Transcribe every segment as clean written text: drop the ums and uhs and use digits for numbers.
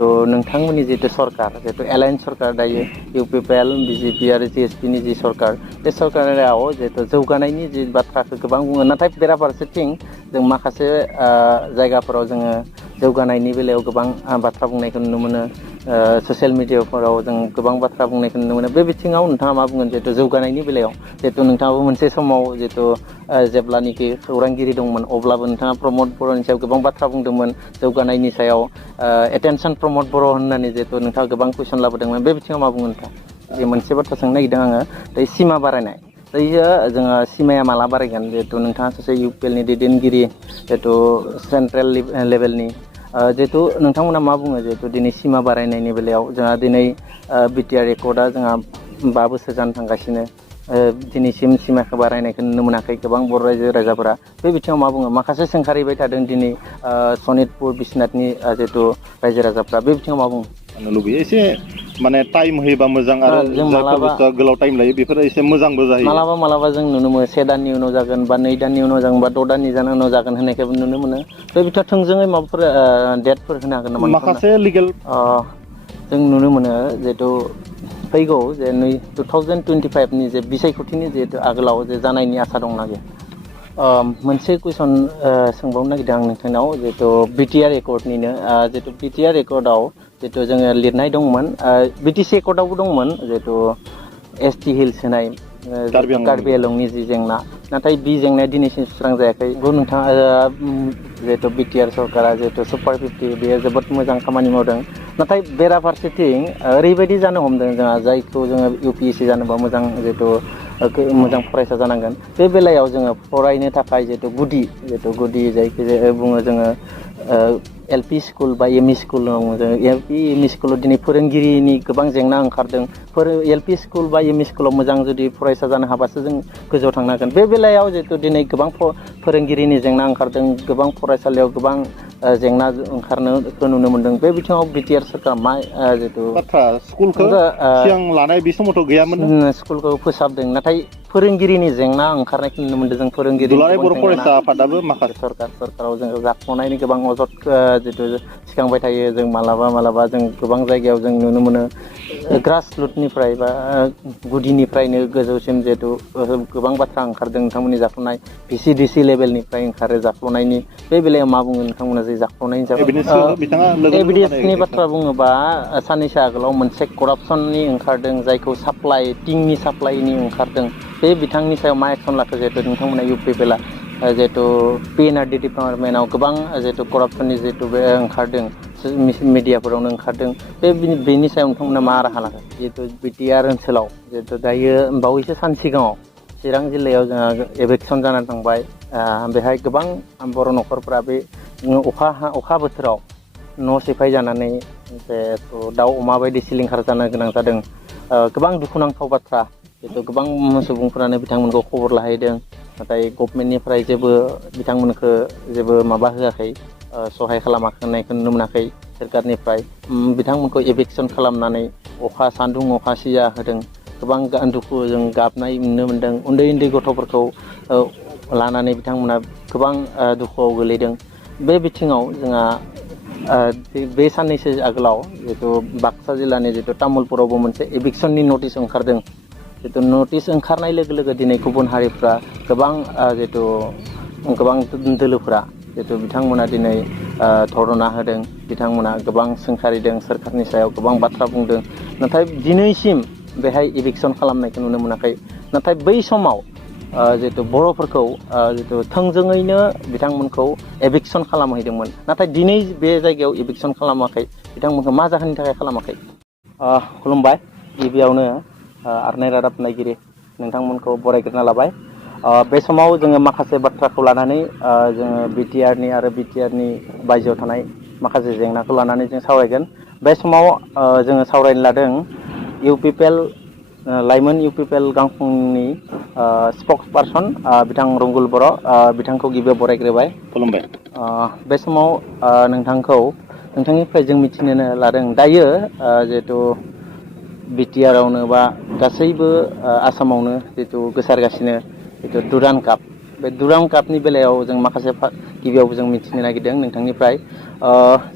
नोंथांमोननि जितु सरकार जितु एलायन्स सरकार दायो इउपिपिएल बिजेपि आरो जिएसपिनि जि सरकार बे सरकाराव जितु जौगानायनि जि बाथ्राखौ गोबां बुङो नाथाय बेराफारसेथिं जों माखासे जायगाफोराव जोङो जौगानायनि बेलायाव गोबां बाथ्रा बुंनायखौ नुनो मोनो ससियेल मिडियाफोराव जों गोबां बाथ्रा बुंनायखौ नुनो मोनो बे बिथिङाव नोंथाङा मा बुंगोन जितु जौगानायनि बेलायाव जितु नोंथाङाबो मोनसे समाव जितु जेब्लानोखि खौरांगिरि दंमोन अब्लाबो नोंथाङा प्रमद बर'नि सायाव गोबां बाथ्रा बुंदोंमोन जौगानायनि सायाव एटेनसन प्रमद बर' होननानै जितु नोंथाङा गोबां कुइसन लाबोदोंमोन बे बिथिङाव मा बुंगोन नोंथाङा जे मोनसे बाथ्रा सोंनो नागिरदों आङो दै सिमा बारायनाय दायो जोङो सिमाया माला बारायगोन जिहेतु नोंथाङा सासे इउपिएलनि दैदेनगिरि जिहेतु सेन्ट्रेल लेभेलनि जिहेतु नोंथांमोना मा बुङो जिहेतु दिनै सिमा बारायनायनि बेलायाव जोंहा दिनै बिटिआर रेकर्डआ जोंहा 5 बोसोर जानो थांगासिनो दिनैसिम सिमाखौ बारायनायखौ नुनो मोनाखै गोबां बर' रायजो राजाफोरा बे बिथिङाव मा बुङो माखासे सोंखारिबाय थादों दिनै सनितपुर बिश्वनाथनि जिहेतु रायजो राजाफ्रा बे बिथिङाव मा बुङो लुबैयो एसे माने टाइम होयोबा मोजां आरो जों जायफोर मालाबा बुस्थुआ गोलाव टाइम लायो बेफोरो एसे मोजांबो जाहैयो मालाबा जों नुनो मोनो 1 दाननि उनाव जागोन बा 2 दाननि उनाव जागोन बा 6 दाननि उनाव जागोन होननायखौबो नुनो मोनो बे बिथिङाव थोंजोङै माबाफोर डेटफोर होनो हागोन नामा माखासे लिगेल जों नुनो मोनो जिहेतु फैगौ जे 2025नि जे बिसायख'थिनि जिहेतु आगोलाव जे जानायनि आसा दंना गैया मोनसे कुइसन सोंबावनो नागिरदों आं नोंथांनाव जिहेतु बिटिआर रेकर्डनिनो जिहेतु बिटिआर रेकर्डआव जिहेतु जोङो लिरनाय दंमोन बिटिसि रेकर्डआवबो दंमोन जिहेतु एसटि हिल्स होनाय कार्बि आंलंनि जि जेंना नाथाय बे जेंनाया दिनैसिम सुस्रांजायाखै नोंथाङा जिहेतु बिटिआर सरकारा जिहेतु सुपार 50 बेयो जोबोद मोजां खामानि मावदों नाथाय बेराफारसेथिं ओरैबायदि जानो हमदों जोंहा जायखौ जोङो इउपिएससि जानोबा मोजां जिहेतु मोजां फरायसा जानांगोन बे बेलायाव जोङो फरायनो थाखाय जिहेतु गुदि जायखिजाया बुङो जोङो एलपि स्कुल बा एमइ स्कुल दङ जोङो एलपि एमइ स्कुलाव दिनै फोरोंगिरिनि गोबां जेंना ओंखारदों एलपि स्कुल बा एमइ स्कुलाव मोजां जुदि फरायसा जानो हाबासो जों गोजौआव थांनो हागोन बे बेलायाव जिहेतु दिनै गोबां फोरोंगिरिनि जेंना ओंखारदों गोबां फरायसालियाव गोबां जेंना ओंखारनायखौ नुनो मोनदों बे बिथिङाव बिटिआर सरकारा मा जिहेतु बाथ्रा स्कुलखौ सिगां लानाय बे समावथ' गैयामोन स्कुलखौ फोसाबदों नाथाय फोरोंगिरिनि जेंना ओंखारनायखौ नुनो मोनदों जों फोरोंगिरिनि दुलाराय गोबां बर' जेंना फरायसा आफादाबो माखासे सरकाराव जोङो जाख'नायनि गोबां अजद जितु सिखांबाय थायो जों मालाबा जों गोबां जायगायाव जों नुनो मोनो ग्रास रुटनिफ्राय बा गुदिनिफ्रायनो गोजौसिम जिहेतु गोबां बाथ्रा ओंखारदों नोंथांमोननि जाख'नाय भिसिडिसि लेभेलनिफ्राय ओंखारो जाख'नायनि बे बेलायाव मा बुङो नोंथांमोना जे जाख'नायनि एभिडेन्सखौ बिथाङा लोगो लोगो माने एभिडेन्सनि बाथ्रा बुङोबा साननैसो आगोलाव मोनसे करापसननि ओंखारदों जायखौ टिंनि साप्लाइनि ओंखारदों बे बिथांनि सायाव मा एक्सन लाखो जिहेतु नोंथांमोना इउपिपिएलआ जिहेतु पिएनआरडि डिपार्टमेन्टआव गोबां जिहेतु करापसननि जिहेतु बे ओंखारदों मिडियाफोरावनो ओंखारदों बेनि सायाव नोंथांमोना मा राहा लागोन जिहेतु बिटिआर ओनसोलाव जिहेतु दायो बावैसो सान सिगाङाव चिरां जिल्लायाव जोंहा एभिकसन जानानै थांबाय बेहाय गोबां बर' न'खरफ्रा बे अखा बोथोराव न' सिफाय जानानै जिहेतु दाउ अमा बायदि सिलिंखार जानो गोनां जादों गोबां दुखुनांथाव बाथ्रा जिहेतु गोबां सुबुंफोरानो बिथांमोनखौ खबर लाहैदों नाथाय गभमेन्टनिफ्राय बिथांमोनखौ जेबो माबा होआखै सहाय खालामनायखौ नुनो मोनाखै सोरखारनिफ्राय बिथांमोनखौ एभिकसन खालामनानै सान्दुं अखा सिजा होदों गोबां दुखुजों गाबनाय नुनो मोन्दों उन्दै गथ'फोरखौ लानानै बिथांमोना गोबां दुखुआव गोलैदों बे बिथिङाव जोंहा बे साननैसो आगोलाव जिहेतु बाक्सा जिल्लानि जितु तामुलपुरावबो मोनसे एभिकसननि नटिस ओंखारदों जितु नटिस ओंखारनाय लोगो दिनै गुबुन हारिफ्रा गोबां दोलोफोरा जितु बिथांमोना दिनै धरना होदों बिथांमोना गोबां सोंखारिदों सोरखारनि सायाव गोबां बाथ्रा बुंदों नाथाय दिनैसिम बेहाय एभिकसन खालामनायखौ नुनो मोनाखै नाथाय बै समाव जितु बर'फोरखौ जितु थोंजोङैनो बिथांमोनखौ एभिकसन खालामहैदोंमोन नाथाय दिनै बे जायगायाव एभिकसन खालामाखै बिथांमोनखौ मा जाहोननि थाखाय खालामाखै खुलुमबाय गिबियावनो आरनाय रादाब नायगिरि नोंथांमोनखौ बरायग्रोना लाबाय बे समाव जोङो माखासे बाथ्राखौ लानानै जोङो बिटिआरनि आरो बिटिआरनि बायजोआव थानाय माखासे जेंनाखौ लानानै जों सावरायगोन बे समाव जोङो सावरायनो लादों इउपिपिएल लाइमोन इउपिपिएल गांखंनि स्पक्स पार्सन बिथां रंगुल बर' बिथांखौ गिबियाव बरायग्रोबाय खुलुमबाय बे समाव नोंथांनिफ्राय जों मिथिनो लादों दायो जिहेतु बिटिआरावनो बा गासैबो आसामावनो जितु गोसारगासिनो जितु दुरान काप बे दुरां कापनि बेलायाव जों माखासे गिबियाव जों मिथिनो नागिरदों नोंथांनिफ्राय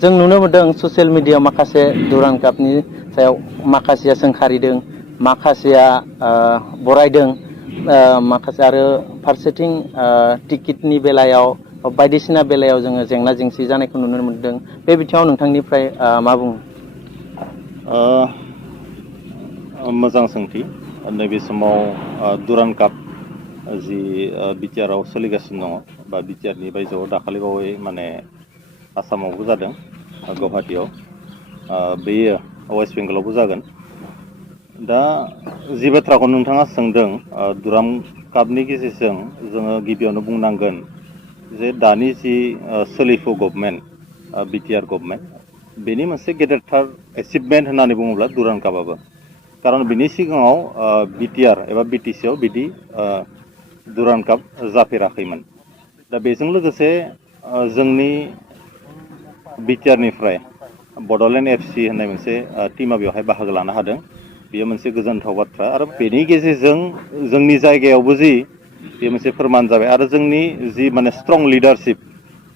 जों नुनो मोनदों ससियेल मिडियायाव माखासे दुरां कापनि सायाव माखासेया सोंखारिदों माखासेया बरायदों माखासे आरो फारसेथिं टिकेटनि बेलायाव बायदिसिना बेलायाव जोङो जेंना जेंसि जानायखौ नुनो मोनदों बे बिथिङाव नोंथांनिफ्राय मा बुङो? मोजां सोंथि नैबे समाव दुरान काप जि बिटिआरआव सोलिगासिनो दङ बा बिटिआरनि बायजोआव दाखालिबावै माने आसामावबो जादों गुवाहाटियाव बेयो वेस्ट बेंगलावबो जागोन दा जि बाथ्राखौ नोंथाङा सोंदों दुरां कापनि गेजेरजों जोङो गिबियावनो बुंनांगोन जे दानि जि सोलिफु गभर्नमेन्ट बिटिआर गभर्नमेन्ट बेनि मोनसे गेदेरथार एचिभमेन्ट होननानै बुङोब्ला दुरां कापाबो खारन बिनि सिगाङाव बिटिआर एबा बिटिसिआव बिदि दुरान काप जाफेराखैमोन दा बेजों लोगोसे जोंनि बिटिआरनिफ्राय बड'लेण्ड एफसि होननाय मोनसे टिमा बेवहाय बाहागो लानो हादों बेयो मोनसे गोजोनथाव बाथ्रा आरो बेनि गेजेरजों जोंनि जायगायावबो जि बे मोनसे फोरमान जाबाय आरो जोंनि जि माने स्ट्रं लिडारशिप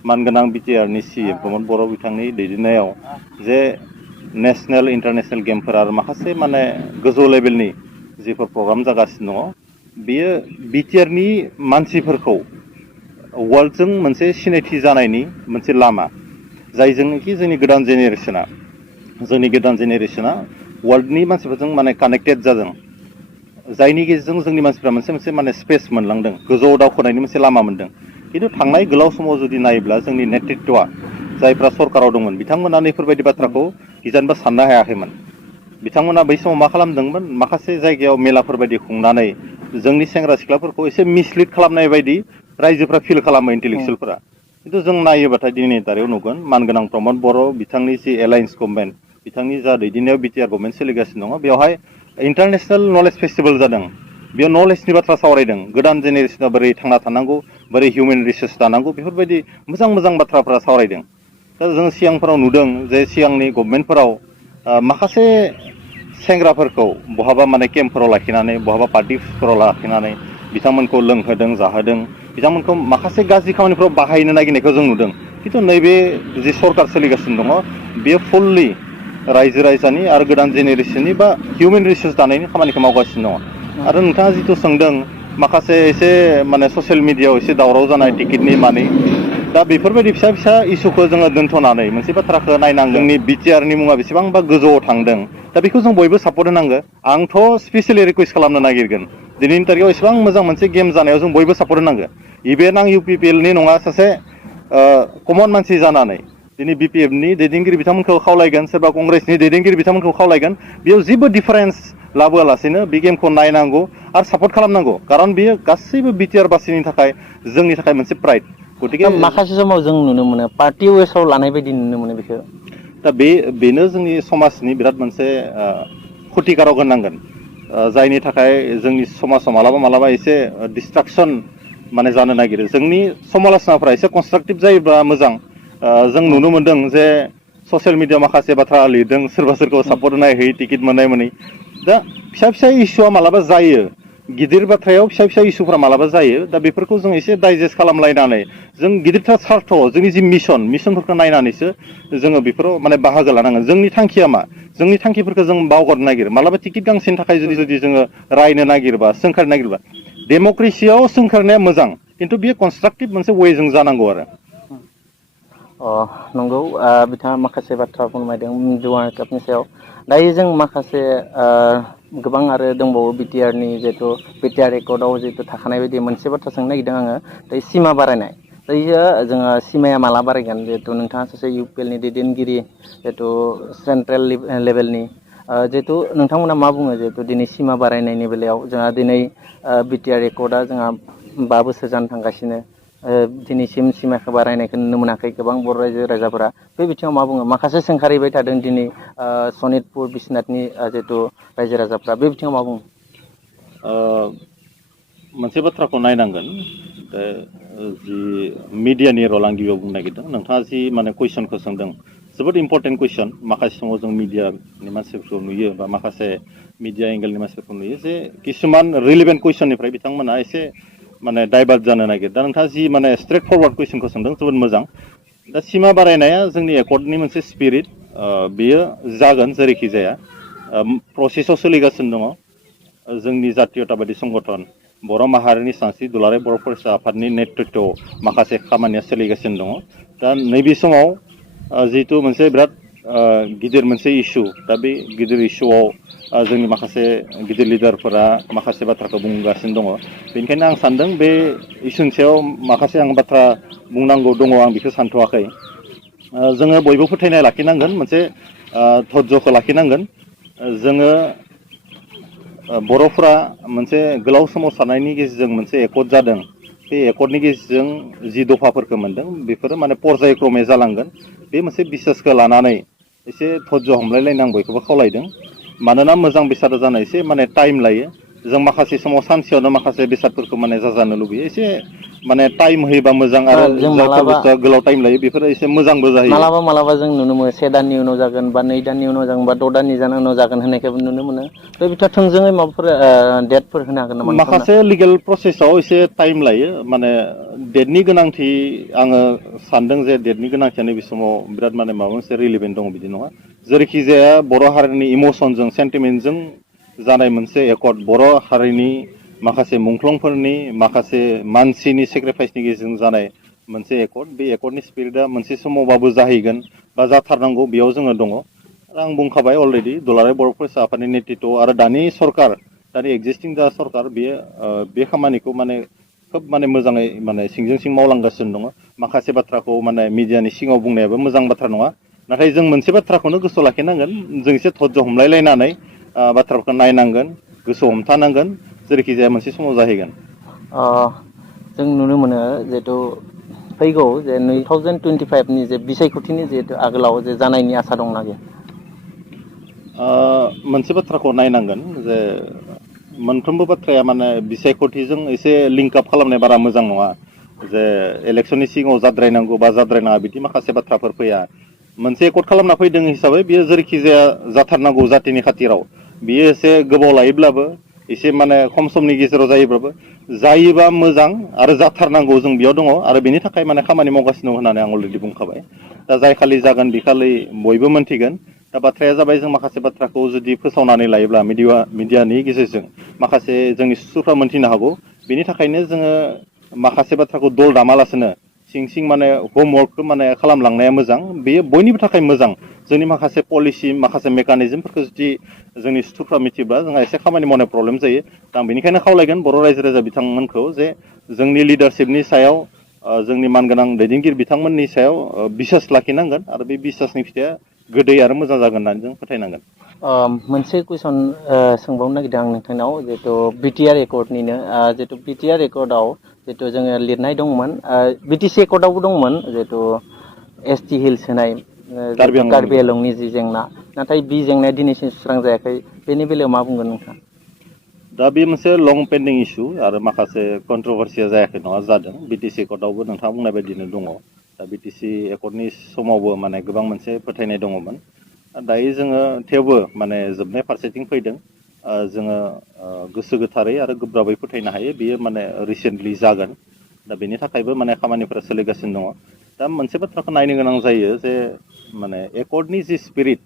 मानगोनां बिटिआरनि सिएम प्रमद बर' बिथांनि दैदेननायाव जे नेसनेल इन्टारनेसनेल गेमफोर आरो माखासे माने गोजौ लेभेलनि जिफोर प्रग्राम जागासिनो दङ बेयो बिटिआरनि मानसिफोरखौ वर्ल्डजों मोनसे सिनायथि जानायनि मोनसे लामा जायजोंनोखि जोंनि गोदान जेनेरेसना वर्ल्डनि मानसिफोरजों माने कानेक्टेड जादों जायनि गेजेरजों जोंनि मानसिफ्रा मोनसे माने स्पेस मोनलांदों गोजौआव दावखोनायनि मोनसे लामा मोनदों खिन्थु थांनाय गोलाव समाव जुदि नायोब्ला जोंनि नेतृत्वआ जायफ्रा सरकाराव दंमोन बिथांमोना नैफोरबायदि बाथ्राखौ गिजानबो साननो हायाखैमोन बिथांमोना बै समाव मा खालामदोंमोन माखासे जायगायाव मेलाफोर बायदि खुंनानै जोंनि सेंग्रा सिख्लाफोरखौ एसे मिसलिड खालामनाय बायदि रायजोफ्रा फिल खालामो इन्टेलेक्सुयेलफोरा खिन्थु जों नायोबाथाय दिनैनि तारिखआव नुगोन मानगोनां प्रमद बर' बिथांनि जि एलायन्स गभर्नमेन्ट बिथांनि जा दैदेननायाव बिटिआर गभर्नमेन्ट सोलिगासिनो दङ बेवहाय इन्टारनेसनेल नलेज फेस्टिभेल जादों बेयाव नलेजनि बाथ्रा सावरायदों गोदान जेनेरेसना बोरै थांना थानांगौ बोरै हिउमेन रिसोर्स दानांगौ बेफोरबायदि मोजां मोजां बाथ्राफोरा सावरायदों दा जों सिगांफोराव नुदों जे सिगांनि गभर्नमेन्टफोराव माखासे सेंग्राफोरखौ बहाबा माने केम्पफोराव लाखिनानै बहाबा पार्टिफोराव लाखिनानै बिथांमोनखौ लोंहोदों जाहोदों बिथांमोनखौ माखासे गाज्रि खामानिफ्राव बाहायनो नागिरनायखौ जों नुदों खिन्थु नैबे जि सरकार सोलिगासिनो दङ बेयो फुललि रायजो राजानि आरो गोदान जेनेरेसननि बा हिउमेन रिसोर्स दानायनि खामानिखौ मावगासिनो दङ आरो नोंथाङा जिथु सोंदों माखासे एसे माने ससियेल मिडियायाव एसे दावराव जानाय टिकेटनि मानि दा बेफोरबायदि फिसा फिसा इस्युखौ जोङो दोन्थ'नानै मोनसे बाथ्राखौ नायनांगोन जोंनि बिटिआरनि मुङा बेसेबांबा गोजौआव थांदों दा बेखौ जों बयबो सापर्ट होनांगो आंथ' स्पेसियेलि रिकुवेस्ट खालामनो नागिरगोन दिनैनि तारिखआव एसेबां मोजां मोनसे गेम जानायाव जों बयबो सापर्ट होनांगो इभेन आं इउपिपिएलनि नङा सासे कमन मानसि जानानै दिनै बिपिएफनि दैदेनगिरि बिथांमोनखौ खावलायगोन सोरबा कंग्रेसनि दैदेनगिरि बिथांमोनखौ खावलायगोन बेयाव जेबो डिफारेन्स लाबोआलासेनो बे गेमखौ नायनांगौ आरो सापर्ट खालामनांगौ खारन बेयो गासैबो बिटिआर बासिनि थाखाय जोंनि थाखाय मोनसे प्राइड गतिके माखासे समाव जों नुनो मोनो पार्टि वेसाव लानाय बायदि नुनो मोनो बेखौ दा बेनो जोंनि समाजनि बिराद मोनसे क्षतिकारक होननांगोन जायनि थाखाय जोंनि समाजाव मालाबा एसे डिस्ट्राक्सन माने जानो नागिरो जोंनि समाल'चनाफ्रा एसे कनस्ट्राक्टिभ जायोब्ला मोजां जों नुनो मोनदों जे ससियेल मिडियाआव माखासे बाथ्रा लिरदों सोरबा सोरखौ सापर्ट होनाय होयै टिकेट मोननाय मोनै दा फिसा फिसा इस्युआ मालाबा जायो गिदिर बाथ्रायाव फिसा फिसा इस्युफ्रा मालाबा जायो दा बेफोरखौ जों एसे डाइजेस्ट खालामलायनानै जों गिदिरथार सार्थ जोंनि जि मिसनफोरखौ नायनानैसो जोङो बेफोराव माने बाहागो लानांगोन जोंनि थांखिया मा जोंनि थांखिफोरखौ जों बावगारनो नागिरो मालाबा टिकेट गांसेनि थाखाय जुदि जोङो रायनो नागिरबा सोंखारनो नागिरबा डेम'क्रेसियाव सोंखारनाया मोजां खिन्थु बेयो कनस्ट्राक्टिभ मोनसे वेजों जानांगौ आरो नंगौ बिथाङा माखासे बाथ्रा फोरमायदों दुरां कापनि सायाव दायो जों माखासे गोबां आरो दंबावो बिटिआरनि जिहेतु बिटिआर रेकर्डआव जिहेतु थाखानाय बायदि मोनसे बाथ्रा सोंनो नागिरदों आङो दा सिमा बारायनाय दायो जोङो सिमाया माला बारायगोन जिहेतु नोंथाङा सासे इउपिएलनि दैदेनगिरि जिहेतु सेन्ट्रेल लेभेलनि जिहेतु नोंथांमोना मा बुङो जिहेतु दिनै सिमा बारायनायनि बेलायाव जोंहा दिनै बिटिआर रेकर्डआ जोंहा 5 बोसोर जानो थांगासिनो दिनैसिम सिमाखौ बारायनायखौ नुनो मोनाखै गोबां बर' रायजो राजाफोरा बे बिथिङाव मा बुङो माखासे सोंखारिबाय थादों दिनै सनितपुर बिश्वनाथनि जिहेतु रायजो राजाफ्रा बे बिथिङाव मा बुङो मोनसे बाथ्राखौ नायनांगोन जि मिडियानि रल आं गिबियाव बुंनो नागिरदों नोंथाङा जि माने कुइसनखौ सोंदों जोबोद इम्परटेन्ट कुइसन माखासे समाव जों मिडियानि मानसिफोरखौ नुयो बा माखासे मिडिया एंगेलनि मानसिफोरखौ नुयो जे किसुमान रिलेभेन्ट कुइसननिफ्राय बिथांमोना एसे माने डाइभार्ट जानो नागिरो। दा नोंथाङा जि माने स्ट्रेट फरवार्ड कुइसनखौ सोंदों जोबोद मोजां। दा सिमा बारायनाया जोंनि एकर्डनि मोनसे स्पिरिट, बेयो जागोन जेरैखि जाया प्रसेसआव सोलिगासिनो दङ। जोंनि जातीयताबादि संगठन बर' माहारिनि सानस्रि दुलाराय बर' फरायसा आफादनि नेतृत्वआव माखासे खामानिया सोलिगासिनो दङ। दा नैबे समाव जिहेतु मोनसे बिराद गिदिर मोनसे इसु, दा बे गिदिर इसुआव जोंनि माखासे गिदिर लिडारफोरा माखासे बाथ्राखौ बुंगासिनो दङ। बेनिखायनो आं सानदों बे इसुनि सायाव माखासे आं बाथ्रा बुंनांगौ दङ, आं बेखौ सानथ'वाखै। जोङो बयबो फोथायनाय लाखिनांगोन, मोनसे धैर्यखौ लाखिनांगोन। जोङो बर'फोरा मोनसे गोलाव सोमावसारनायनि गेजेरजों मोनसे एकर्ड जादों। बे एकर्डनि गेजेरजों जि दफाफोरखौ मोनदों बेफोरो माने पर्जायक्रमै जालांगोन। बे मोनसे बिसासखौ लानानै एसे धैर्य हमलायलायनो आं बयखौबो खावलायदों। मानोना मोजां बेसादा जानो एसे माने टाइम लायो। जों माखासे समाव सानसेयावनो माखासे बेसादफोरखौ माने जाजानो लुबैयो। एसे माने टाइम होयोबा मोजां, आरो जों जायफोर मालाबा बुस्थुआ गोलाव टाइम लायो बेफोरो एसे मोजांबो जाहैयो। मालाबा जों नुनो मोनो 1 दाननि उनाव जागोन, बा 2 दाननि उनाव जागोन, बा 6 दाननि उनाव जागोन होननायखौबो नुनो मोनो। बे बिथाङा थोंजोङै माबाफोर डेटफोर होनो हागोन नामा नोंथांमोना? माखासे लिगेल प्रसेसआव एसे टाइम लायो। माने डेटनि गोनांथि, आङो सानदों जे डेटनि गोनांथिया नैबे समाव बिराद माने माबा मोनसे रिलिभेन्ट दङ बिदि नङा। जेरैखि जाया बर' हारिनि इमसनजों सेन्टिमेन्टजों जानाय मोनसे एकर्ड, बर' हारिनि माखासे मुंख्लंफोरनि माखासे मानसिनि सेक्रिफाइसनि गेजेरजों जानाय मोनसे एकर्ड, बे एकर्डनि स्पिरिटआ मोनसे समावबाबो जाहैगोन बा जाथारनांगौ, बेयाव जोङो दङ। आं बुंखाबाय अलरेडि, दुलाराय बर' फरायसा आफादनि नेतृत्व आरो दानि सरकार, दानि एक्जिस्टिं जा सरकार, बेयो बे खामानिखौ माने खोब माने मोजाङै माने सिंजों सिं मावलांगासिनो दङ। माखासे बाथ्राखौ माने मिडियानि सिगाङाव बुंनायाबो मोजां बाथ्रा नङा। नाथाय जों मोनसे बाथ्राखौनो गोसोआव लाखिनांगोन, जों एसे धैर्य हमलायलायनानै बाथ्राफोरखौ नायनांगोन, गोसोआव हमथानांगोन। जेरैखि जाया मोनसे समाव जाहैगोन। जों नुनो मोनो जिहेथु फैगौ जे 2025नि जे बिसायख'थिनि जिहेतु आगोलाव जे जानायनि आसा दंना गैया? मोनसे बाथ्राखौ नायनांगोन जे मोनफ्रोमबो बाथ्राया माने बिसायख'थिजों एसे लिंक आप खालामनाय बारा मोजां नङा। जे इलेक्सननि सिगाङाव जाद्रायनांगौ बा जाद्रायनाङा बिदि माखासे बाथ्राफोर फैया। मोनसे एकर्ड खालामना फैदों हिसाबै बियो जेरैखि जाया जाथारनांगौ जाथिनि खाथिराव। बियो एसे गोबाव लायोब्लाबो, एसे माने खम समनि गेजेराव जायोब्लाबो, जायोबा मोजां आरो जाथारनांगौ, जों बेयाव दङ। आरो बेनि थाखाय माने खामानि मावगासिनो दं होननानै आं अलरेडि बुंखाबाय। दा जाय खालि जागोन बे खालि बयबो मोनथिगोन। दा बाथ्राया जाबाय, जों माखासे बाथ्राखौ जुदि फोसावनानै लायोब्ला मिडियानि गेजेरजों माखासे जोंनि सुबुंफ्रा मोनथिनो हागौ। बेनि थाखायनो जोङो माखासे बाथ्राखौ दल दामालासिनो सिं सिं माने हमवर्कखौ माने खालामलांनाया मोजां। बेयो बयनिबो थाखाय मोजां। जोंनि माखासे पलिसि, माखासे मेकानिजमफोरखौ जुदि जोंनि सुथुरफ्रा मिथिब्ला जोंहा एसे खामानि मावनाय प्रब्लेम जायो। दा आं बेनिखायनो खावलायगोन बर' रायजो राजा बिथांमोनखौ जे जोंनि लिडारशिपनि सायाव, जोंनि मानगोनां दैदेनगिरि बिथांमोननि सायाव बिसास लाखिनांगोन। आरो बे बिसासनि फिथाइया गोदै आरो मोजां जागोन होननानै जों फोथायनांगोन। मोनसे कुइसन सोंबावनो नागिरदों आं नोंथांनाव, जिहेतु बिटिआर एकर्डनिनो, जिहेतु बिटिआर एकर्डआव जिहेतु जोङो लिरनाय दंमोन, बिटिसि एकर्डआवबो दंमोन जिहेतु एसटि हिल्स होनाय, जिहेतु कार्बि आंलंनि जि जेंना, नाथाय बे जेंनाया दिनैसिम सुस्रां जायाखै। बेनि बेलायाव मा बुंगोन नोंथां? दा बे मोनसे लं पेन्डिं इसु, आरो माखासे कन्ट्रभारसिया जायाखै नङा, जादों। बिटिसि एकर्डआवबो नोंथाङा बुंनाय बायदिनो दङ। दा बिटिसि एकर्डनि समावबो माने गोबां मोनसे फोथायनाय दङमोन। दायो जोङो थेवबो माने जोबनाय फारसेथिं फैदों। जोङो गोसो गोथारै आरो गोब्राबै फोथायनो हायो बेयो माने रिसेन्टलि जागोन। दा बेनि थाखायबो माने खामानिफोरा सोलिगासिनो दङ। दा मोनसे बाथ्राखौ नायनो गोनां जायो जे माने एकर्डनि जि स्पिरिट,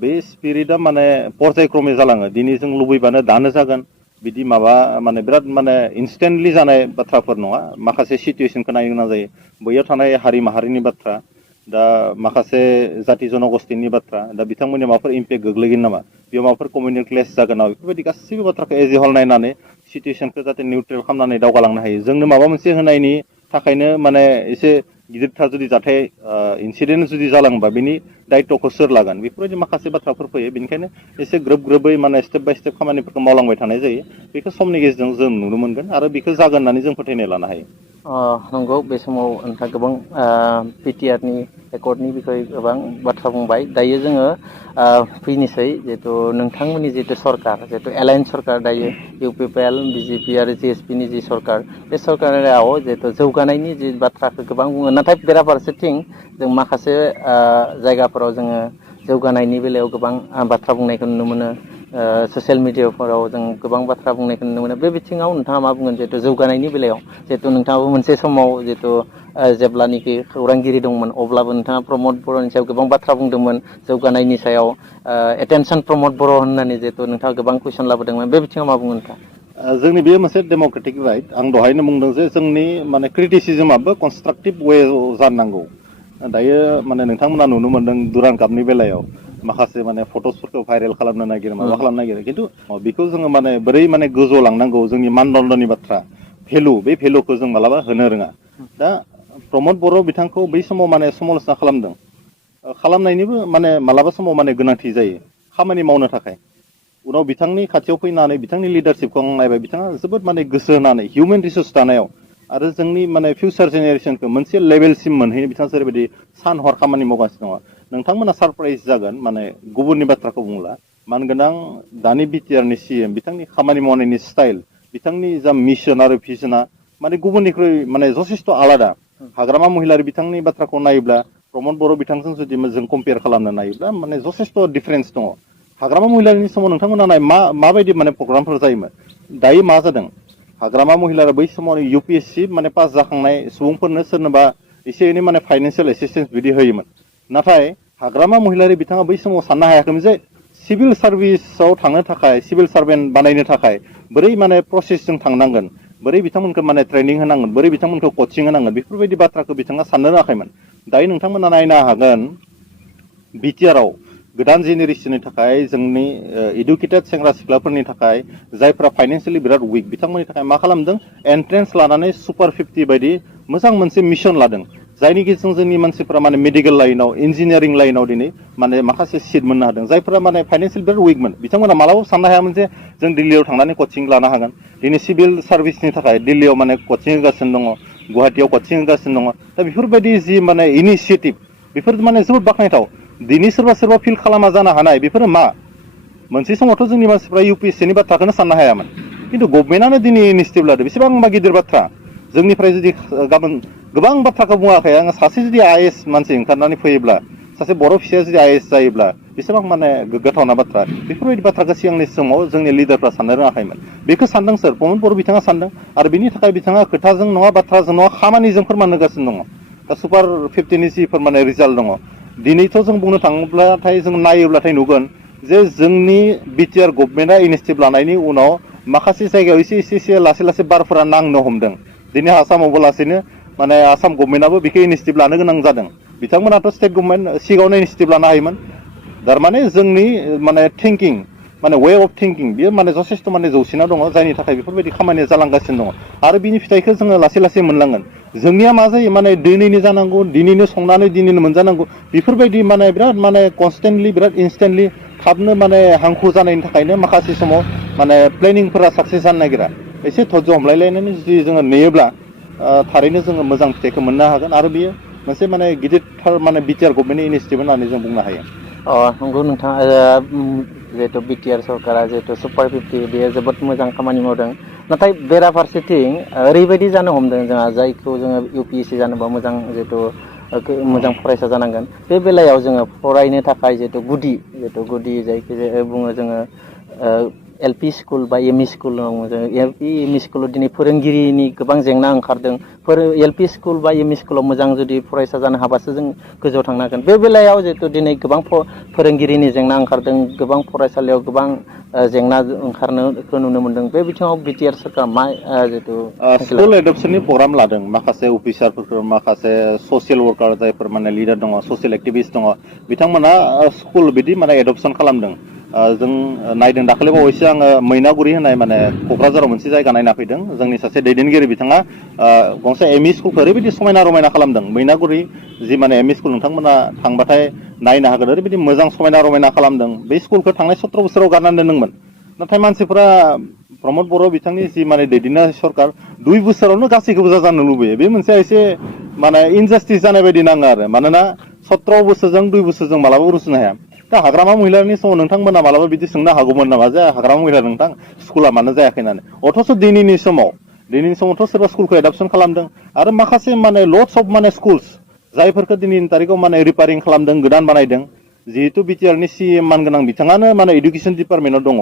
बे स्पिरिटआ माने पर्जायक्रमै जालाङो। दिनै जों लुबैबानो दानो जागोन, बिदि माबा माने बिराद माने इनस्टेन्टलि जानाय बाथ्राफोर नङा। माखासे सिटुवेसनखौ नायनो गोनां जायो। बैयाव थानाय हारि माहारिनि बाथ्रा, दा माखासे जाथि जनगस्थिनि बाथ्रा, दा बिथांमोननि माबाफोर इम्पेक्ट गोग्लैगोन नामा, बेयाव माबाफोर कमिउनिकेल क्लेस जागोन नामा, बेफोरबायदि गासैबो बाथ्राखौ एज ए हल नायनानै सिटुवेसनखौ जाहाथे निउट्रेल खालामनानै दावगालांनो हायो। जोंनो माबा मोनसे होनायनि थाखायनो माने एसे गिदिरथार जुदि जाथाय इन्सिडेन्ट जुदि जालांबा बिनि दायित्वखौ सोर लागोन, बेफोरबायदि माखासे बाथ्राफोर फैयो। बेनिखायनो एसे ग्रोबै माने स्टेप बाय स्टेप खामानिफोरखौ मावलांबाय थानाय जायो। बेखौ समनि गेजेरजों जों नुनो मोनगोन, आरो बेखौ जागोन होननानै जों फोथायनाय लानो हायो। नंगौ, बे समाव नोंथाङा गोबां बिटिआरनि एकर्डनि बिखय गोबां बाथ्रा बुंबाय। दायो जोङो फैनोसै जिहेतु नोंथांमोननि जिहेतु सरकार, जिहेतु एलायन्स सरकार, दायो U P P L, BJP आरो जिएसपिनि जि सरकार, बे सरकाराव जिहेतु जौगानायनि जि बाथ्राखौ गोबां बुङो। नाथाय बेराफारसेथिं जों माखासे जायगाफोराव जोङो जौगानायनि बेलायाव गोबां बाथ्रा बुंनायखौ नुनो मोनो। ससियेल मिडियाफोराव जों गोबां बाथ्रा बुंनायखौ नुनो मोनो बे बिथिङाव नोंथाङा मा बुंगोन जिहेतु जौगानायनि बेलायाव जिहेतु नोंथाङाबो मोनसे समाव जिहेतु जेब्लानोखि खौरांगिरि दंमोन अब्लाबो नोंथाङा प्रमद बर'नि सायाव गोबां बाथ्रा बुंदोंमोन जौगानायनि सायाव एटेनसन प्रमद बर' होननानै जिहेतु नोंथाङा गोबां कुइसन लाबोदोंमोन बे बिथिङाव मा बुंगोन नोंथाङा? जोंनि बेयो मोनसे डेम'क्रेटिक राइट आं दहायनो बुंदों जे जोंनि माने क्रिटिसिजमाबो कनस्ट्राक्टिभ वे जानांगौ दायो माने नोंथांमोना नुनो मोनदों दुरान कापनि बेलायाव माखासे माने फट'सफोरखौ भाइरेल खालामनो नागिरो माबा खालामनो नागिरो खिन्थु बेखौ जोङो माने बोरै माने गोजौ लांनांगौ जोंनि मानदण्डनि बाथ्रा भेलु बे भेलुखौ जों मालाबा होनो रोङा दा प्रमद बर' बिथांखौ बै समाव माने समाल'सना खालामदों खालामनायनिबो माने मालाबा समाव माने गोनांथि जायो खामानि मावनो थाखाय उनाव बिथांनि खाथियाव फैनानै बिथांनि लिडारशिपखौ आं नायबाय बिथाङा जोबोद माने गोसो होनानै हिउमेन रिसर्स दानायाव आरो जोंनि माने फिउचार जेनेरेसनखौ मोनसे लेभेलसिम मोनहैनो बिथाङा जेरैबायदि सान हर खामानि मावगासिनो दङ नोंथांमोना सारप्राइज जागोन माने गुबुननि बाथ्राखौ बुंला मानगोनां दानि बिटिआरनि सिएम बिथांनि खामानि मावनायनि स्टाइल बिथांनि जा मिशन आरो भिजना माने गुबुननिख्रुइ माने जथेस्थ' आलादा हाग्रामा महिलारि बिथांनि बाथ्राखौ नायोब्ला प्रमद बर' बिथांजों जुदि जों कम्पेयार खालामनो नायोब्ला माने जथेस्थ' डिफारेन्स दङ हाग्रामा महिलारिनि समाव नोंथांमोना नाय माबायदि माने प्रग्रामफोर जायोमोन दायो मा जादों हाग्रामा महिलारि बै समाव UPSC माने पास जाखांनाय सुबुंफोरनो सोरनोबा एसे एनै माने फाइनेन्सियेल एसिस्टेन्स बिदि होयोमोन नाथाय हाग्रामा महिलारि बिथाङा बै समाव साननो हायाखैमोन जे सिभिल सार्भिसाव थांनो थाखाय सिभिल सार्भेन्ट बानायनो थाखाय बोरै माने प्रसेसजों थांनांगोन बोरै बिथांमोनखौ माने ट्रेनिं होनांगोन बोरै बिथांमोनखौ कचिं होनांगोन बेफोरबायदि बाथ्राखौ बिथाङा साननो रोङाखैमोन दायो नोंथांमोना नायनो हागोन बिटिआरआव गोदान जेनेरेसननि थाखाय जोंनि इडुकेटेड सेंग्रा सिख्लाफोरनि थाखाय जायफ्रा फाइनेन्सियेलि बिराद उइक बिथांमोननि थाखाय मा खालामदों एन्ट्रेन्स लानानै सुपार 50 बायदि मोजां मोनसे मिशन लादों जायनि गेजेरजों जोंनि मानसिफ्रा माने मेडिकेल लाइनाव इन्जिनियारिं लाइनाव दिनै माने माखासे सिट मोननो हादों जायफोरा माने फाइनेन्सियेलि बिराद उइकमोन बिथांमोना मालाबाबो साननो हायामोन जे जों दिल्लीयाव थांनानै कचिं लानो हागोन दिनै सिभिल सार्भिसनि थाखाय दिल्लीयाव माने कचिं होगासिनो दङ गुवाहाटियाव कचिं होगासिनो दङ दा बेफोरबायदि जि माने इनिसियेटिभ बेफोर माने जोबोद बाख्नायथाव दिनै सोरबा फिल खालामा जानो हानाय बेफोरो मा मोनसे समावथ' जोंनि मानसिफ्रा UPSCनि बाथ्राखौनो साननो हायामोन खिन्थु गभर्नमेन्टआनो दिनै इनिसियेटिभ लादों बेसेबांबा गिदिर बाथ्रा जोंनिफ्राय जुदि गाबोन गोबां बाथ्राखौ बुङाखै आङो सासे जुदि IAS मानसि ओंखारनानै फैयोब्ला सासे बर' फिसाया जुदि IAS जायोब्ला बेसेबां माने गोग्गाथावना बाथ्रा बेफोरबायदि बाथ्राखौ सिगांनि समाव जोंनि लिडारफ्रा साननो रोङाखैमोन बेखौ सानदों सोर प्रमद बर' बिथाङा सानदों आरो बिनि थाखाय बिथाङा खोथाजों नङा बाथ्राजों नङा खामानिजों फोरमान होगासिनो दङ दा सुपार 50नि जि फोरमाननाय रिजाल्ट दङ दिनैथ' जों बुंनो थाङोब्लाथाय जों नायोब्लाथाय नुगोन जे जोंनि बिटिआर गभर्नमेन्टआ इनिसियेटिभ लानायनि उनाव माखासे जायगायाव एसे लासै बारफोरा नांनो हमदों दिनै आसामावबो लासैनो माने आसाम गभर्नमेन्टआबो बेखौ इनिसियेटिभ लानो गोनां जादों बिथांमोनाथ' स्टेट गभर्नमेन्ट सिगाङावनो इनिसियेटिभ लानो हायोमोन थारमाने जोंनि माने थिंकिं माने वे अफ थिंकिं बेयो माने जथेस्थ' माने जौसिना दङ जायनि थाखाय बेफोरबायदि खामानिया जालांगासिनो दङ आरो बिनि फिथाइखौ जोङो लासै मोनलांगोन जोंनिया मा जायो माने दिनैनो जानांगौ दिनैनो संनानै दिनैनो मोनजानांगौ बेफोरबायदि माने बिराद माने कनस्टेन्टलि बिराद इनस्टेन्टलि थाबनो माने हांखुर जानायनि थाखायनो माखासे समाव माने प्लेनिंफोरा साक्सेस जानो नागिरा एसे धैर्य हमलायलायनानै जुदि जोङो नेयोब्ला थारैनो जोङो मोजां फिथाइखौ मोननो हागोन आरो बियो मोनसे माने गिदिरथार माने बिटिआर गभर्नमेन्टनि इनिसियेटिभ होननानै जों बुंनो हायो नंगौ नोंथाङा जिहेतु बिटिआर सरकारा जिहेतु सुपार 50 बेयो जोबोद मोजां खामानि मावदों नाथाय बेराफारसेथिं ओरैबायदि जानो हमदों जोंहा जायखौ जोङो UPSC जानोबा मोजां जिहेतु मोजां फरायसा जानांगोन बे बेलायाव जोङो फरायनो थाखाय जिहेतु गुदि जायखि बुङो जोङो LP स्कुल बा ME स्कुल जोङो LP ME स्कुलाव दिनै फोरोंगिरिनि गोबां जेंना ओंखारदों LP स्कुल बा ME स्कुलाव मोजां जुदि फरायसा जानो हाबासो जों गोजौआव थांनो हागोन बे बेलायाव जिहेतु दिनै गोबां फोरोंगिरिनि जेंना ओंखारदों गोबां फरायसालियाव गोबां जेंना ओंखारनायखौ नुनो मोनदों बे बिथिङाव बिटिआर सरकारा मा जिहेतु स्कुल एडप्सननि प्रग्राम लादों माखासे अफिसारफोरखौ माखासे ससियेल वर्कार जायफोर माने लिडार दङ ससियेल एक्टिभिस्ट दङ बिथांमोना स्कुल बिदि माने एडप्सन खालामदों जों नायदों दाखालि बावैसो आङो मैनागुरि होननाय माने क'क्राझाराव मोनसे जायगा नायना फैदों जोंनि सासे दैदेनगिरि बिथाङा गंसे ME स्कुलखौ ओरैबायदि समायना रमायना खालामदों मैनागुरि जि माने ME स्कुल नोंथांमोना थांबाथाय नायनो हागोन ओरैबायदि मोजां समायना रमायना खालामदों बे स्कुलखौ थांनाय 17 बोसोराव गारनानै दोनदोंमोन नाथाय मानसिफोरा प्रमद बर' बिथांनि जि माने दैदेननाय सरकार 2 बोसोरावनो गासैखौबो जाजानो लुबैयो बे मोनसे एसे माने इनजास्टिस जानाय बायदि नाङो आरो मानोना 17 बोसोरजों 2 बोसोरजों मालाबाबो रुजुनो हाया दा हाग्रामा महिलारिनि समाव नोंथांमोना मालाबा बिदि सोंनो हागौमोन नामा जे हाग्रामा महिला नोंथां स्कुला मानो जायाखै होननानै अथ'स' दिनैनि समावथ' सोरबा स्कुलखौ एडप्सन खालामदों आरो माखासे माने लट्स अफ माने स्कुल्स जायफोरखौ दिनैनि तारिखाव माने रिपेयारिं खालामदों गोदान बानायदों जिहेतु बिटिआरनि सिएम मानगोनां बिथाङानो माने इडुकेसन डिपार्टमेन्टआव दङ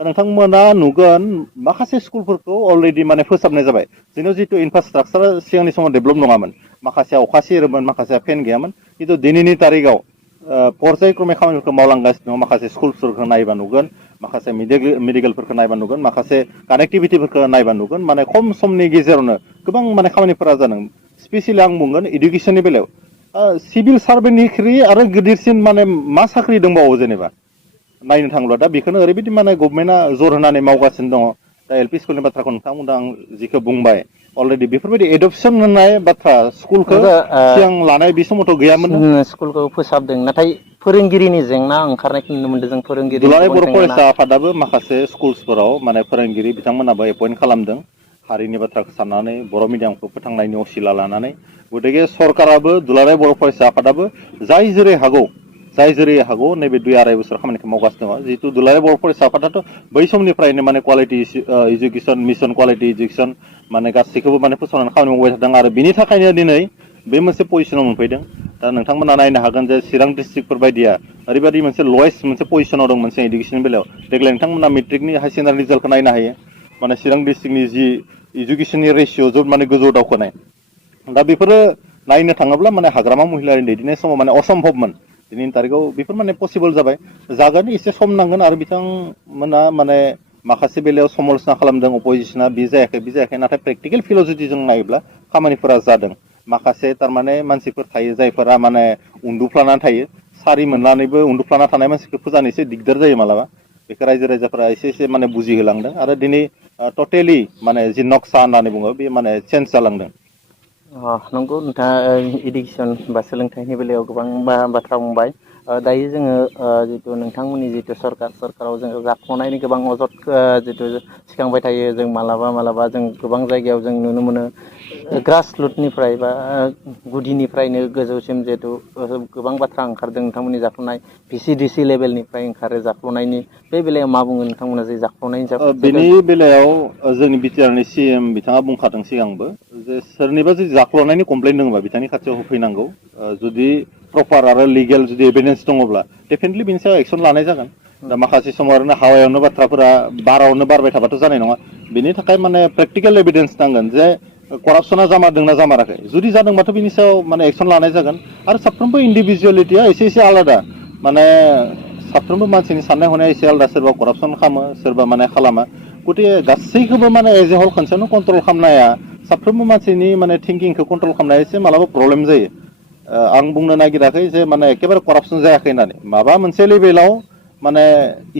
नोंथांमोना नुगोन माखासे स्कुलफोरखौ अलरेडि माने फोसाबनाय जाबाय जोंनाव जितु इनफ्रास्ट्राक्चार सिगांनि समाव डेभेलप नङामोन माखासे अखा सेरोमोन माखासे फेन गैयामोन खिन्थु दिनैनि तारिखाव पर्यायक्रमे खामानिफोरखौ मावलांगासिनो दङ माखासे स्कुलफोरखौ नायबा नुगोन माखासे मेडिकेलफोरखौ नायबा नुगोन माखासे कानेक्टिभिटिफोरखौ नायबा नुगोन माने खम समनि गेजेरावनो गोबां माने खामानिफोरा जादों स्पेसियेलि आं बुंगोन इडुकेसननि बेलायाव सिभिल सार्भेन्टनिख्रुइ आरो गिदिरसिन माने मा साख्रि दंबावो जेनेबा नायनो थाङोब्ला दा बेखौनो ओरैबायदि माने गभर्नमेन्टआ जर होनानै मावगासिनो दङ दा एल पि स्कुलनि बाथ्राखौ नोंथांमोना आं जिखौ बुंबाय अलरेडि बेफोरबायदि एडप्सन होननाय बाथ्रा स्कुलखौ सिगां लानाय बे समावथ' गैयामोन स्कुलखौ फोसाबदों नाथाय फोरोंगिरिनि जेंना ओंखारनायखौ नुनो मोनदों जों फोरोंगिरिनि दुलाराय गोबां बर' जेंना फरायसा आफादाबो माखासे स्कुल्सफोराव माने फोरोंगिरि बिथांमोनाबो एपइन्ट खालामदों हारिनि बाथ्राखौ साननानै बर' मिडियामखौ फोथांनायनि असिला लानानै गतिके सरकाराबो दुलाराय बर' फरायसा आफादाबो जाय जेरै हागौ नैबे 2-2.5 बोसोर खामानिखौ मावगासिनो दङ जिहेतु दुलाराय बर' फरायसा आफादाथ' बै समनिफ्रायनो माने quality education mission quality education माने गासैखौबो माने फोसावनानै खामानि मावबाय थादों आरो बिनि थाखायनो दिनै बे मोनसे पजिसनाव मोनफैदों दा नोंथांमोना नायनो हागोन जे चिरां डिस्ट्रिक्टफोर बायदिया ओरैबायदि मोनसे लवेस्ट मोनसे पजिसनाव दं मोनसे इडुकेसननि बेलायाव देग्लाय नोंथांमोना मेट्रिकनि हायार सेकेन्डारि रिजाल्टखौ नायनो हायो माने चिरां डिस्ट्रिक्टनि जि इडुकेसननि रेसिय' जोबोद माने गोजौ दावखोनाय दा बेफोरो नायनो थाङोब्ला माने हाग्रामा महिलारि दैदेननाय समाव माने असम्भबमोन दिनैनि तारिखाव बेफोर माने पसिबोल जाबाय जागोन एसे सम नांगोन आरो बिथांमोना माने माखासे बेलायाव समाल'सना खालामदों अपजिसना बे जायाखै नाथाय प्रेक्टिकेल फिल्डआव जुदि जों नायोब्ला खामानिफोरा जादों माखासे थारमाने मानसिफोर थायो जायफोरा माने उन्दुफ्लानानै थायो सारि मोननानैबो उन्दुफ्लाना थानाय मानसिखौ फोजानो एसे दिगदार जायो मालाबा बेखौ रायजो राजाफोरा एसे माने बुजिहोलांदों आरो दिनै टटेलि माने जि नक्सा होननानै बुङो बे माने चेन्ज जालांदों नंगौ नोंथाङा इडुकेसन बा सोलोंथाइनि बेलायाव गोबां बाथ्रा बुंबाय दायो जोङो जितु नोंथांमोननि जितु सरकाराव जोङो जाख'नायनि गोबां अजद जितु सिखांबाय थायो जों मालाबा जों गोबां जायगायाव जों नुनो मोनो ग्रास रुटनिफ्राय बा गुदिनिफ्रायनो गोजौसिम जिहेथु गोबां बाथ्रा ओंखारदों नोंथांमोननि जाख'नाय VCDC लेभेलनिफ्राय ओंखारो जाख्ल'नायनि बे बेलायाव मा बुङो नोंथांमोना जे जाख्ल'नायनि बेनि बेलायाव जोंनि बिटिआरनि सिएम बिथाङा बुंखादों सिगांबो जे सोरनिबा जुदि जाख्ल'नायनि कमप्लेन दङबा बिथांनि खाथियाव होफैनांगौ जुदि प्रपार आरो लिगेल जुदि एभिडेन्स दङब्ला डेफिनेटलि बिनि सायाव एक्सन लानाय जागोन दा माखासे समाव ओरैनो हावायावनो बाथ्राफोरा बारावनो बारबाय थाबाथ' जानाय नङा बेनि थाखाय माने प्रेक्टिकेल एभिडेन्स नांगोन जे करापसना जामारदोंना जामाराखै जुदि जादोंबाथ' बिनि सायाव माने एक्सन लानाय जागोन आरो साफ्रोमबो इन्डिभिजुवेलिटिया एसे आलादा माने साफ्रोमबो मानसिनि साननाय हनाया एसे आलादा सोरबा करापसन खालामो सोरबा माने खालामा गतिके गासैखौबो माने एज ए हल खनसेयावनो कन्ट्रल खालामनाया साफ्रोमबो मानसिनि माने थिंकिंखौ कन्ट्रल खालामनाया एसे मालाबा प्रब्लेम जायो आं बुंनो नागिराखै जे माने एखेबारे करापसन जायाखै होननानै माबा मोनसे लेभेलाव माने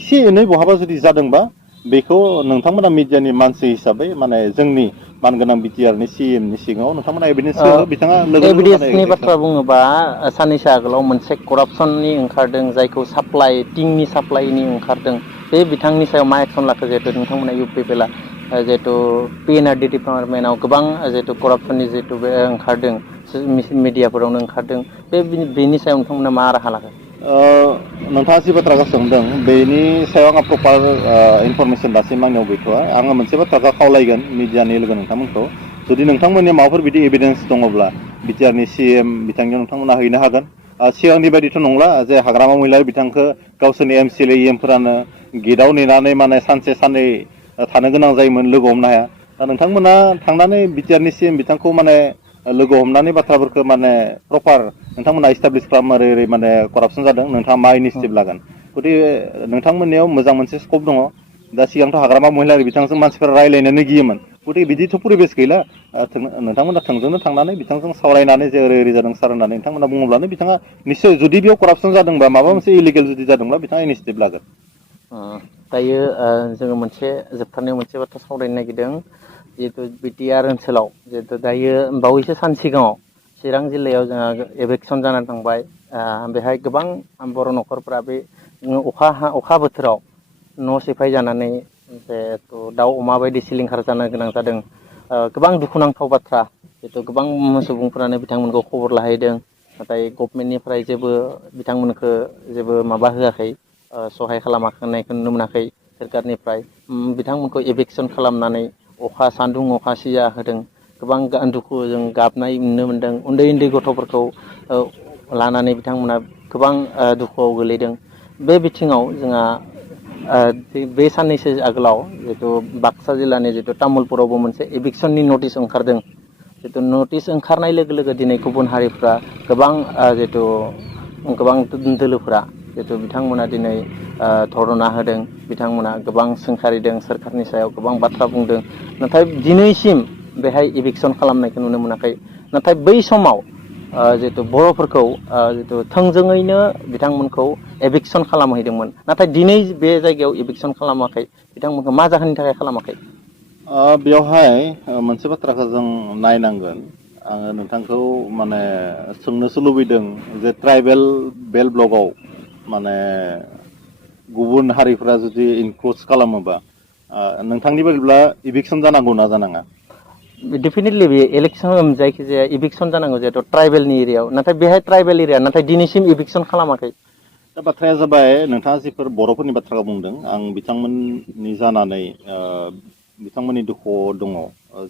एसे एनै बहाबा जुदि जादोंबा बेखौ नोंथांमोना मिडियानि मानसि हिसाबै माने जोंनि मानगोनां बिटिआरनि सिएमनि सिगाङाव नोंथांमोना एभिडेन्स हो बिथाङा लोगो लोगो माने एभिडेन्सनि बाथ्रा एक्सन बुङोबा साननैसो आगोलाव मोनसे करापसननि ओंखारदों जायखौ टिंनि साप्लाइनि ओंखारदों बे बिथांनि सायाव मा एक्सन लाखो जिहेतु नोंथांमोना UPPLआ जिहेतु PNRD डिपार्टमेन्टआव गोबां जिहेतु करापसननि जिहेतु बे ओंखारदों मिडियाफोरावनो ओंखारदों बेनि सायाव नोंथांमोना मा राहा लागोन नोंथाङा जि बाथ्राखौ सोंदों बेनि सायाव आंहा प्रपार इनफरमेसन दासिम आंनियाव गैथ'वा आङो मोनसे बाथ्राखौ खावलायगोन मिडियानि लोगो नोंथांमोनखौ जुदि नोंथांमोननि माबाफोर बिदि एभिडेन्स दङब्ला बिटिआरनि सिएम बिथांनियाव नोंथांमोना हैनो हागोन सिगांनि बायदिथ' नंला जे हाग्रामा महिलारि बिथांखौ गावसोरनि MCLA EMफोरानो गेटआव नेनानै माने सानसे साननै थानो गोनां जायोमोन लोगो हमनो हाया दा नोंथांमोना थांनानै बिटिआरनि सिएम बिथांखौ माने लोगो हमनानै बाथ्राफोरखौ माने प्रपार नोंथांमोना इस्टाब्लिस खालामो ओरै माने करापसन जादों नोंथाङा मा इनिसियेटिभ लागोन गतिके नोंथांमोननियाव मोजां मोनसे स्कप दङ दा सिगांथ' हाग्रामा महिलारि बिथांजों मानसिफोरा रायज्लायनोनो गियोमोन गतिके बिदिथ' परिबेस गैला नोंथांमोना थोंजोंनो थांनानै बिथांजों सावरायनानै जे ओरै जादों सार होननानै नोंथांमोना बुङोब्लानो बिथाङा निस्सय जुदि बेयाव करापसन जादोंबा माबा मोनसे इलिगेल जुदि जादोंब्ला बिथाङा इनिसियेटिभ लागोन दायो जोङो जोबथारनायाव मोनसे बाथ्रा सावरायनो नागिरदों जिहेतु बिटिआर ओनसोलाव जिहेतु दायो बावैसो सान सिगाङाव चिरां जिल्लायाव जोंहा इलेकसन जानानै थांबाय बेहाय गोबां बर' न'खरफोरा बे अखा बोथोराव न' सिफाय जानानै जिहेतु दाउ अमा बायदि सिलिंखार जानो गोनां जादों गोबां दुखुनांथाव बाथ्रा जिहेतु गोबां सुबुंफोरानो बिथांमोनखौ खबर लाहैदों नाथाय गभमेन्टनिफ्राय बिथांमोनखौ जेबो माबा होआखै सहाय खालामनायखौ नुनो मोनाखै सोरखारनिफ्राय बिथांमोनखौ एभिकसन खालामनानै सान्दुं अखा सिजा होदों गोबां दुखुजों गाबनाय नुनो मोनदों उन्दै गथ'फोरखौ लानानै बिथांमोना गोबां दुखुआव गोलैदों बे बिथिङाव जोंहा बे साननैसो आगोलाव जितु बाक्सा जिल्लानि जितु तामुलपुरावबो मोनसे एभिक्सननि नटिस ओंखारदों जितु नटिस ओंखारनाय लोगो लोगो दिनै गुबुन हारिफ्रा गोबां जितु गोबां दोलोफोरा जितु बिथांमोना दिनै धरना होदों बिथांमोना गोबां सोंखारिदों सोरखारनि सायाव गोबां बाथ्रा बुंदों नाथाय दिनैसिम बेहाय इभिक्सन खालामनायखौ नुनो मोनाखै नाथाय बै समाव जितु बर'फोरखौ जितु थोंजोङैनो बिथांमोनखौ एभिक्सन खालामहैदोंमोन नाथाय दिनै बे जायगायाव इभिक्सन खालामाखै बिथांमोनखौ मा जाहोननि थाखाय खालामाखै बेवहाय मोनसे बाथ्राखौ जों नायनांगोन आङो नोंथांखौ माने सोंनोसो लुबैदों जे ट्राइबेल बेल्ट ब्लकआव माने गुबुन हारिफोरा जुदि इनक्लुस खालामोबा नोंथांनि बायदिब्ला इभिक्सन जानांगौ ना जानाङा डेफिनेटलि बे इलेक्सन जायखिजाया इभिक्सन जानांगौ जिहेतु ट्राइबेलनि एरियायाव नाथाय बेहाय ट्राइबेल एरिया नाथाय दिनैसिम इभिक्सन खालामाखै दा बाथ्राया जाबाय नोंथाङा जिफोर बर'फोरनि बाथ्राखौ बुंदों आं बिथांमोननि जानानै बिथांमोननि दुखुआव दङ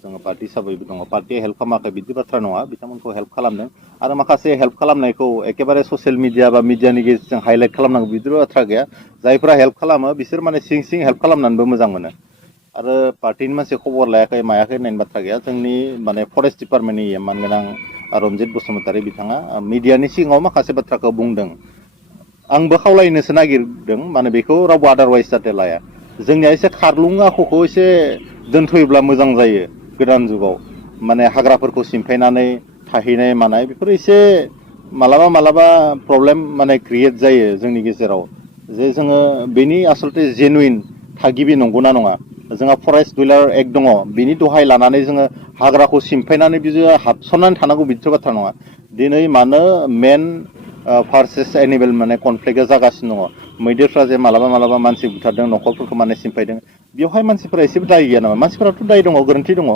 जोङो पार्टि हिसाबैबो दङ पार्टिया हेल्प खालामाखै बिदि बाथ्रा नङा बिथांमोनखौ हेल्प खालामदों आरो माखासे हेल्प खालामनायखौ एखेबारे ससियेल मिडिया बा मिडियानि गेजेरजों हाइलाइट खालामनांगौ बिदि बाथ्रा गैया जायफोरा हेल्प खालामो बिसोर माने सिं सिं हेल्प खालामनानैबो मोजां मोनो आरो पार्टिनि मानसि खबर लायाखै मायाखै होननायनि बाथ्रा गैया जोंनि माने फरेस्ट डिपार्टमेन्टनि मानगोनां रनजित बसुमतारी बिथाङा मिडियानि सिगाङाव माखासे बाथ्राखौ बुंदों आंबो खावलायनोसो नागिरदों माने बेखौ रावबो आदारवाइस जाहाथे लाया जोंनिया एसे खारलुं आखुखौ एसे दोनथ'योब्ला मोजां जायो गोदान जुगाव माने हाग्राफोरखौ सिमफायनानै थाहैनाय मानाय बेफोर एसे मालाबा मालाबा प्रब्लेम माने क्रियेट जायो जोंनि गेजेराव जे जोङो बेनि आसलथे जेनुइन थागिबि नंगौना नङा जोंहा फरेस्ट डुइलार एक्ट दङ बिनि दहाय लानानै जोङो हाग्राखौ सिमफायनानै बिदि हाबसननानै थानांगौ बिदिथ' बाथ्रा नङा दिनै मानो मेन फार्सेस एनिमेल माने कनफ्लिक्टआ जागासिनो दङ मैदेरफ्रा जे मालाबा मालाबा मानसि बुथारदों न'खरफोरखौ माने सिमफायदों बेवहाय मानसिफोरा एसेबो दाय गैया नामा मानसिफोराथ' दाय दङ गोरोन्थि दङ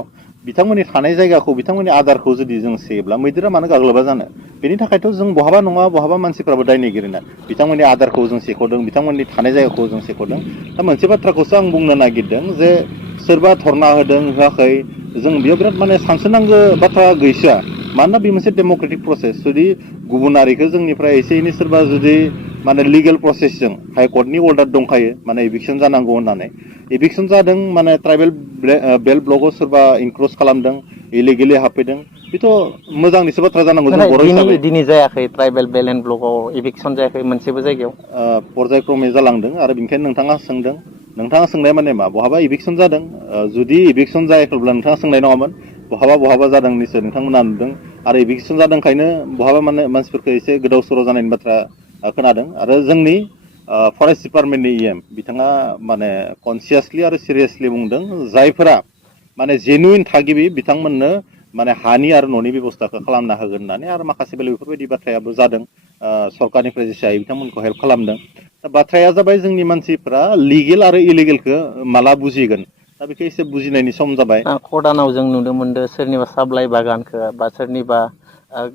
बिथांमोननि थानाय जायगाखौ बिथांमोननि आदारखौ जुदि जों सेयोब्ला मैदेरा मानो गाग्लोबा जानो बेनि थाखायथ' जों बहाबा नङा बहाबा मानसिफ्राबो दायनिगिरि ना बिथांमोननि आदारखौ जों सेख'दों बिथांमोननि थानाय जायगाखौ जों सेख'दों दा मोनसे बाथ्राखौसो आं बुंनो नागिरदों जे सोरबा धरना होदों होआखै जों बेयाव बिराद माने सानसोनांगौ बाथ्रा गैसोआ मानोना बे मोनसे डेम'क्रेटिक प्रसेस जुदि गुबुनारिखौ जोंनिफ्राय एसे एनै सोरबा जुदि माने लिगेल प्रसेसजों हाइकर्टनि अर्डार दंखायो माने इभिक्सन जानांगौ होननानै इभिक्सन जादों माने ट्राइबेल बेल्ट ब्लकआव सोरबा इनक्लुस खालामदों इलिगेलि हाबफैदों बेथ' मोजांनिसो बाथ्रा जानांगौ जों नाथाय बर' हिसाबै दिनै जायाखै ट्राइबेल बेलेन्ट ब्लकआव इभिक्सन जायाखै मोनसेबो जायगायाव पर्जायक्रमै जालांदों आरो बेनिखायनो नोंथाङा सोंदों नोंथाङा सोंनाय माने मा बहाबा इभिक्सन जादों जुदि इभिक्सन जायाखैब्ला नोंथाङा सोंनाय नङामोन बहाबा जादों निसय नोंथांमोना नुदों आरो इभिक्सन जादोंखायनो बहाबा माने मानसिफोरखौ एसे गोदाव सोराव जानायनि बाथ्रा खोनादों आरो जोंनि फरेस्ट डिपार्टमेन्टनि बिथाङा माने कनसियासलि आरो सिरियासलि बुंदों जायफोरा माने जेनुइन थागिबि बिथांमोननो माने हानि आरो न'नि बेब'स्थाखौ खालामना होगोन होननानै आरो माखासे बेले बेफोरबायदि बाथ्रायाबो जादों सरकारनिफ्राय जेसे हायो बिथांमोनखौ हेल्प खालामदों दा बाथ्राया जाबाय जोंनि मानसिफ्रा लिगेल आरो इलिगेलखौ माला बुजिगोन दा बेखौ एसे बुजिनायनि सम जाबाय खदानाव जों नुनो मोनदों सोरनिबा साब्लाइ बागानखौ बा सोरनिबा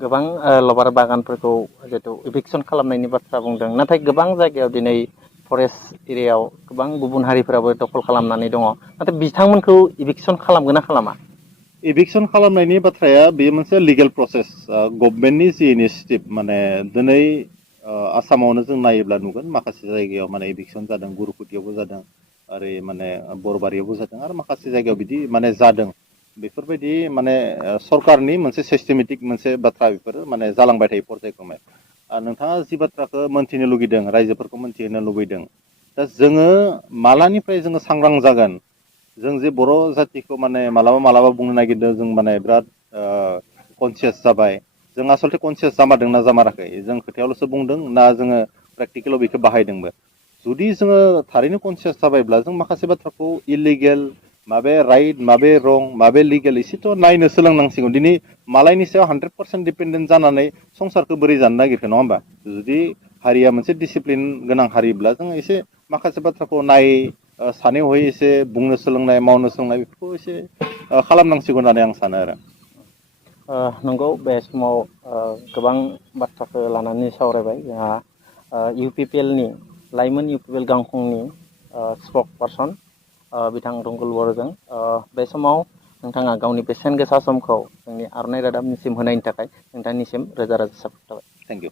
गोबां लबार बागानफोरखौ जिहेतु इभिक्सन खालामनायनि बाथ्रा बुंदों नाथाय गोबां जायगायाव दिनै फरेस्ट एरियायाव गोबां गुबुन हारिफोराबो दखल खालामनानै दङ नाथाय बिथांमोनखौ इभिक्सन खालामगोन ना खालामा इभिक्सन खालामनायनि बाथ्राया बेयो मोनसे लिगेल प्रसेस गभर्नमेन्टनि जि इनिसियेटिभ माने दिनै आसामावनो जों नायोब्ला नुगोन माखासे जायगायाव माने इभिक्सन जादों गुरुकुटियावबो जादों ओरै माने बरबारियावबो जादों आरो माखासे जायगायाव बिदि माने जादों बेफोरबायदि माने सरकारनि मोनसे सिस्टेमेटिक मोनसे बाथ्रा बेफोरो माने जालांबाय थायो पर्जायक्रमै नोंथाङा जि बाथ्राखौ मोनथिनो लुगैदों रायजोफोरखौ मोनथिहोनो लुबैदों दा जोङो मालानिफ्राय जोङो सांग्रां जागोन जों जे बर' जाथिखौ माने मालाबा बुंनो नागिरदों जों माने बिराद कनसियास जाबाय जों आसलथे कनसियास जामारदों ना जामाराखै जों खोथायावल'सो बुंदों ना जोङो प्रेक्टिकेलाव बेखौ बाहायदोंबो जुदि जोङो थारैनो कनसियास जाबायब्ला जों माखासे बाथ्राखौ इलिगेल माबे राइट माबे रं माबे लिगेल एसेथ' नायनो सोलोंनांसिगौ दिनै मालायनि सायाव 100% डिपेन्डेन्ट जानानै संसारखौ बोरै जानो नागिरखो नङा होमबा जुदि हारिया मोनसे डिसिप्लिन गोनां हारिब्ला जों एसे माखासे बाथ्राखौ सानै हयै एसे बुंनो सोलोंनाय मावनो सोलोंनाय बेफोरखौ एसे खालामनांसिगौ होननानै आं सानो आरो नंगौ बे समाव गोबां बाथ्राखौ लानानै सावरायबाय जोंहा इउ पि पि एलनि लाइमोन इउ पि पि एल गांखंनि स्पक पार्सन बिथां रंगुल बर'जों बे समाव नोंथाङा गावनि बेसेन गोसा समखौ जोंनि आरनाय रादाबनिसिम होनायनि थाखाय नोंथांनिसिम रोजा रोजा साबायखर थाबाय थेंक इउ